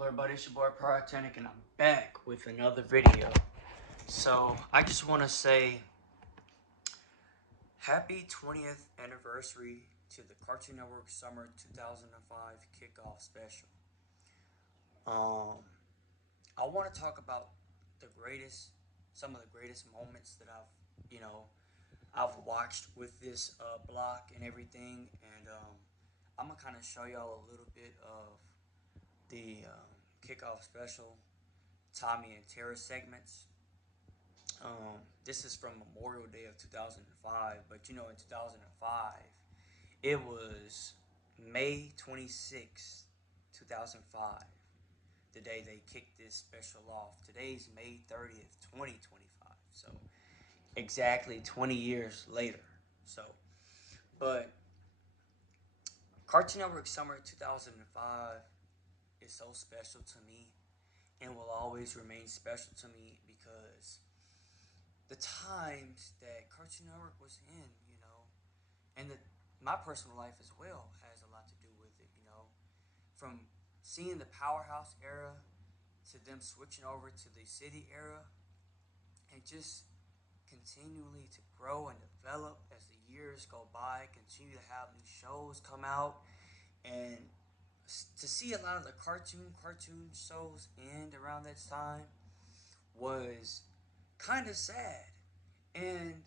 Hello everybody, it's your boy Pyrotechnic and I'm back with another video. So I just want to say happy 20th anniversary to the Cartoon Network Summer 2005 Kickoff Special. I want to talk about some of the greatest moments that I've watched with this block and everything, and I'm gonna kind of show y'all a little bit of the Kickoff Special Tommy and Tara segments. This is from Memorial Day of 2005, but in 2005, it was May 26th, 2005, the day they kicked this special off. Today's May 30th, 2025, so exactly 20 years later. But Cartoon Network Summer 2005 is so special to me and will always remain special to me because the times that Cartoon Network was in, and my personal life as well has a lot to do with it, from seeing the Powerhouse era to them switching over to the City era and just continually to grow and develop as the years go by, continue to have new shows come out, and to see a lot of the cartoon shows end around that time was kind of sad. And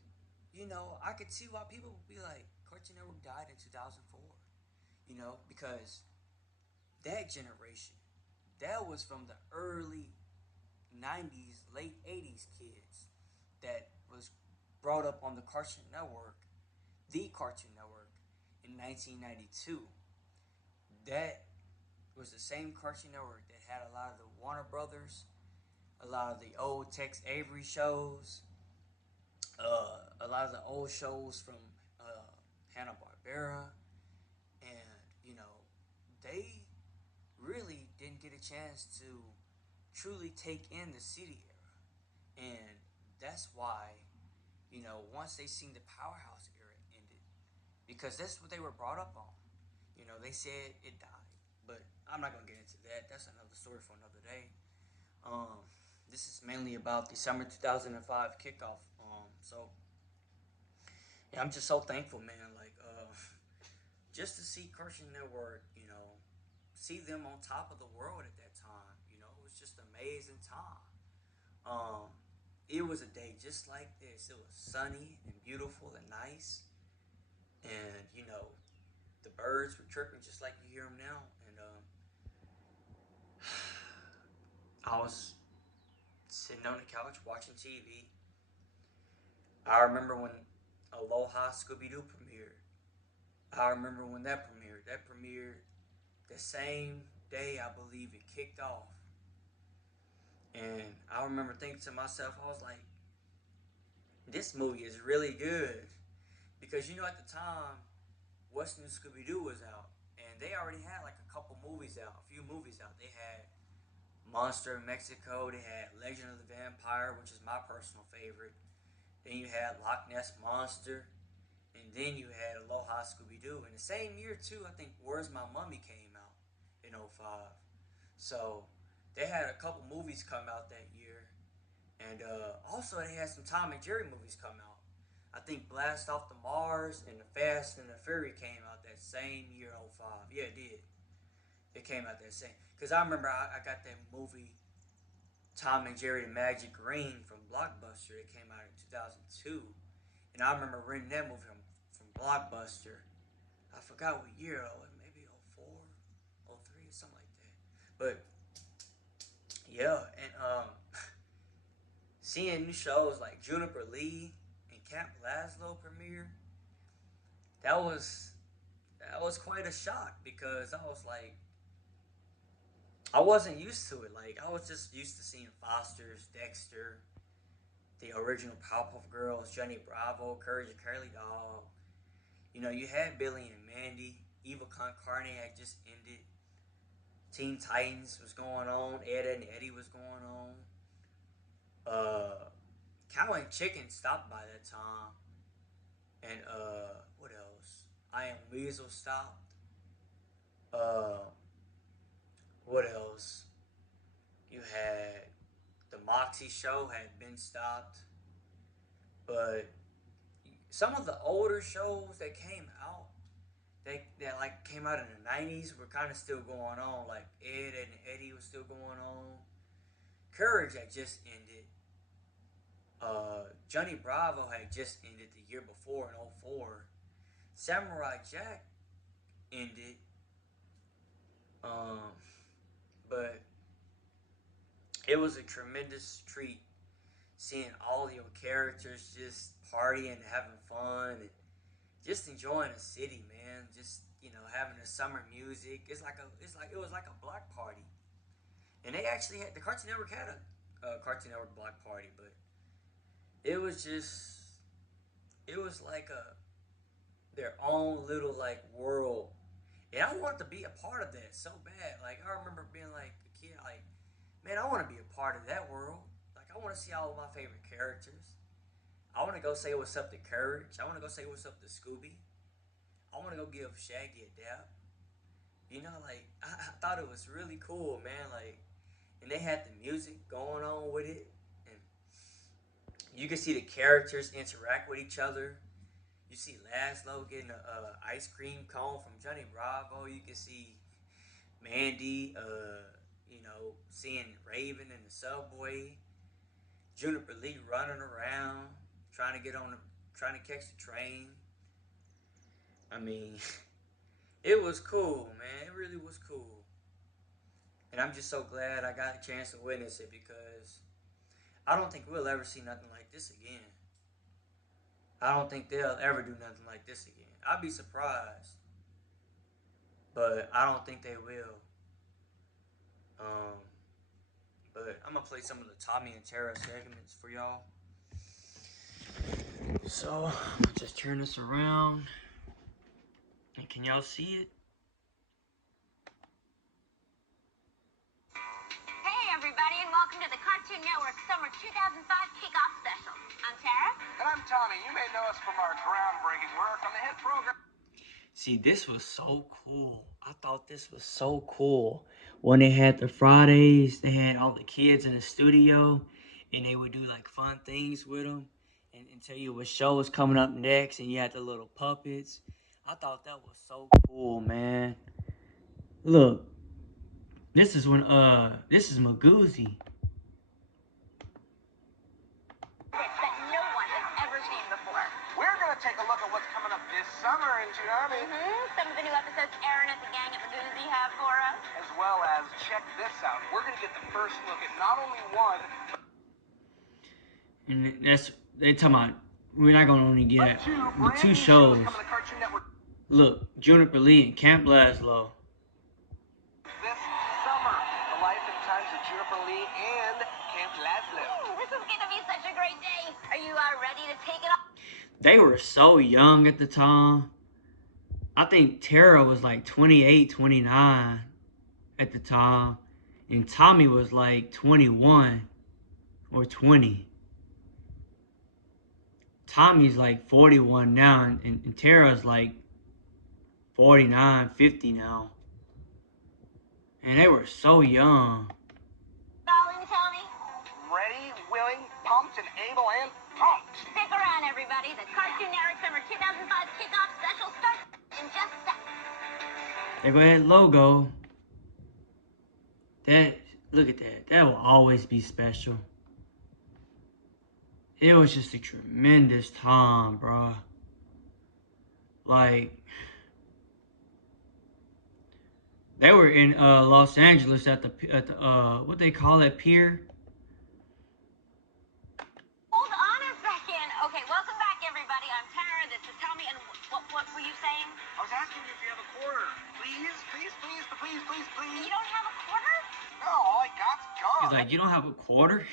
I could see why people would be like, Cartoon Network died in 2004, because that generation, that was from the early 90s, late 80s kids that was brought up on the Cartoon Network, in 1992. That was the same Cartoon Network that had a lot of the Warner Brothers, a lot of the old Tex Avery shows, a lot of the old shows from Hanna-Barbera, and they really didn't get a chance to truly take in the City era, and that's why once they seen the Powerhouse era ended, because that's what they were brought up on. They said it died, but I'm not gonna get into that. That's another story for another day. This is mainly about the summer 2005 kickoff. So yeah, I'm just so thankful, man. Just to see Cartoon Network, see them on top of the world at that time. It was just an amazing time. It was a day just like this. It was sunny and beautiful and nice, and the birds were chirping just like you hear them now. And I was sitting on the couch watching TV. I remember when Aloha Scooby Doo premiered. I remember when that premiered. That premiered the same day I believe it kicked off. And I remember thinking to myself, I was like, this movie is really good. Because at the time, What's New Scooby Doo was out. And they already had like a few movies out. They had Monster of Mexico, they had Legend of the Vampire, which is my personal favorite. Then you had Loch Ness Monster, and then you had Aloha Scooby Doo. In the same year too, I think Where's My Mummy came out in 05. So they had a couple movies come out that year, and also they had some Tom and Jerry movies come out. I think Blast Off the Mars and The Fast and the Fury came out that same year, 05. Yeah, it did. It came out that same. Because I remember I got that movie Tom and Jerry the Magic Ring from Blockbuster. It came out in 2002. And I remember renting that movie from Blockbuster. I forgot what year, maybe 04, 03, or something like that. But yeah, and seeing new shows like Juniper Lee and Camp Lazlo premiere, that was quite a shock, because I was like, I wasn't used to it. Like, I was just used to seeing Foster's, Dexter, the original Powerpuff Girls, Johnny Bravo, Courage the Cowardly Dog. You had Billy and Mandy. Evil Con Carne had just ended. Teen Titans was going on. Ed and Eddie was going on. Cow and Chicken stopped by that time. And what else? I Am Weasel stopped. What else? You had the Moxie show had been stopped, but some of the older shows that came out, that like came out in the '90s, were kind of still going on. Like Ed and Eddie was still going on. Courage had just ended. Johnny Bravo had just ended the year before in '04. Samurai Jack ended. Um, but it was a tremendous treat seeing all your characters just partying, having fun, and just enjoying the city, man. Just having the summer music. It was like a block party, and they actually had the Cartoon Network had a Cartoon Network block party, but it was just it was like a their own little like world, and I wanted to be a part of that so bad. Like I remember being like a kid, like man, I want to be a part of that world. Like I want to see all of my favorite characters. I want to go say what's up to Courage. I want to go say what's up to Scooby. I want to go give Shaggy a dap. Like I thought it was really cool, man. Like, and they had the music going on with it, and you can see the characters interact with each other. You see Laszlo getting a ice cream cone from Johnny Bravo. You can see Mandy, seeing Raven in the subway. Juniper Lee running around, trying to trying to catch the train. I mean, it was cool, man. It really was cool. And I'm just so glad I got a chance to witness it because I don't think we'll ever see nothing like this again. I don't think they'll ever do nothing like this again. I'd be surprised, but I don't think they will. Um, but I'm gonna play some of the Tommy and Tara segments for y'all. So I'm gonna just turn this around, and can y'all see it? Hey everybody, and welcome to the Cartoon Network Summer 2005 Kickoff Special. I'm Tara. And I'm Tommy. You may know us from our groundbreaking work on the hit program. See, this was so cool. I thought this was so cool. When they had the Fridays, they had all the kids in the studio, and they would do like fun things with them and tell you what show was coming up next, and you had the little puppets. I thought that was so cool, man. Look, this is Magoozy. That no one has ever seen before. We're going to take a look at what's coming up this summer in Tsunami. Some of the new episodes Aaron and the gang at Magoozy have for us. As well as, check this out, we're going to get the first look at not only one, And they talking about we're not gonna only get the two shows. coming to Cartoon Network Look, Juniper Lee and Camp Lazlo. this summer. The life and times of Juniper Lee and Camp Lazlo. This is going to be such a great day. Are you ready to take it off? They were so young at the time. I think Tara was like 28, 29 at the time. And Tommy was like 21 or 20. Tommy's like 41 now, and Tara's like 49, 50 now. And they were so young. Darling Tommy, Ready, willing, pumped, and able, and pumped. stick around everybody. The Cartoon Network Summer 2005 Kickoff Special starts in just a second. There go that logo. Look at that. That will always be special. It was just a tremendous time, bro. Like, they were in Los Angeles at the what they call that pier. Hold on a second. Okay, welcome back, everybody. I'm Tara. This is Tommy. And what were you saying? I was asking you if you have a quarter. Please, please, please, please, please, please. You don't have a quarter? No, all I got's gone. He's like, you don't have a quarter?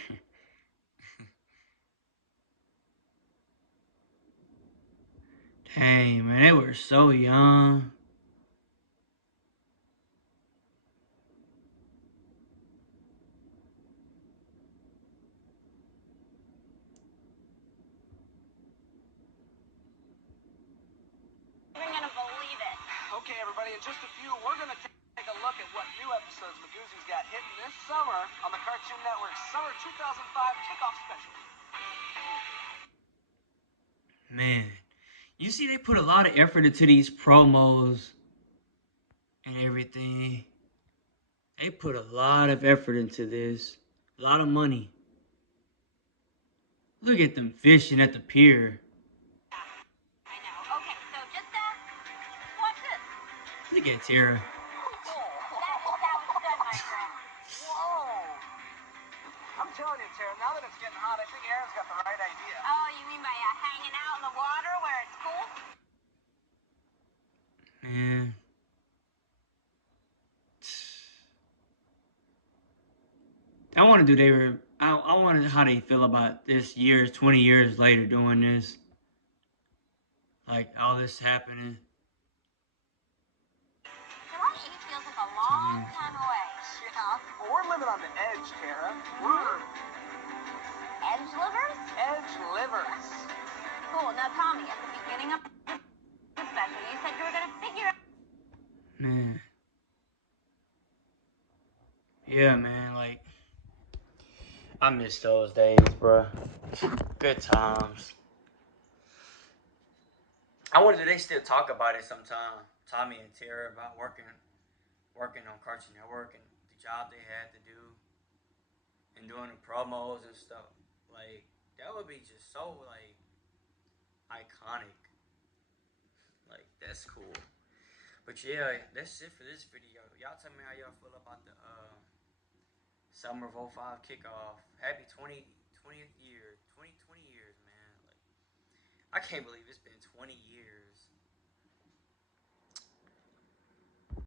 Dang, man, they were so young. You're gonna believe it. Okay, everybody, in just a few, we're going to take a look at what new episodes episodes Magoozy's got hitting this summer on the Cartoon Network's Summer 2005 Kickoff Special. Man, you see they put a lot of effort into these promos and everything. They put a lot of effort into this. A lot of money. Look at them fishing at the pier. I know. Okay, so just watch this. Look at Tara. That is how it's done, my friend. Whoa! I'm telling you, Tara, now that it's getting hot, I think Aaron's got the right idea. Oh, you mean by hanging out in the water where it's cool? Man. I want to do I wonder how they feel about this 20 years later doing this. Like, all this happening. July 8th feels like a long time away. Yeah, well, we're living on the edge, Tara. Edge livers? Edge livers. Cool. Now, Tommy, at the beginning of the special, you said you were going to figure out... Man. Yeah, man, like, I miss those days, bruh. Good times. I wonder, do they still talk about it sometime? Tommy and Tara about working on Cartoon Network and the job they had to do and doing the promos and stuff. Like, that would be just so, like, iconic. Like, that's cool. But yeah, that's it for this video. Y'all tell me how y'all feel about the Summer of 05 kickoff. Happy 20th year. 20 years, man. Like, I can't believe it's been 20 years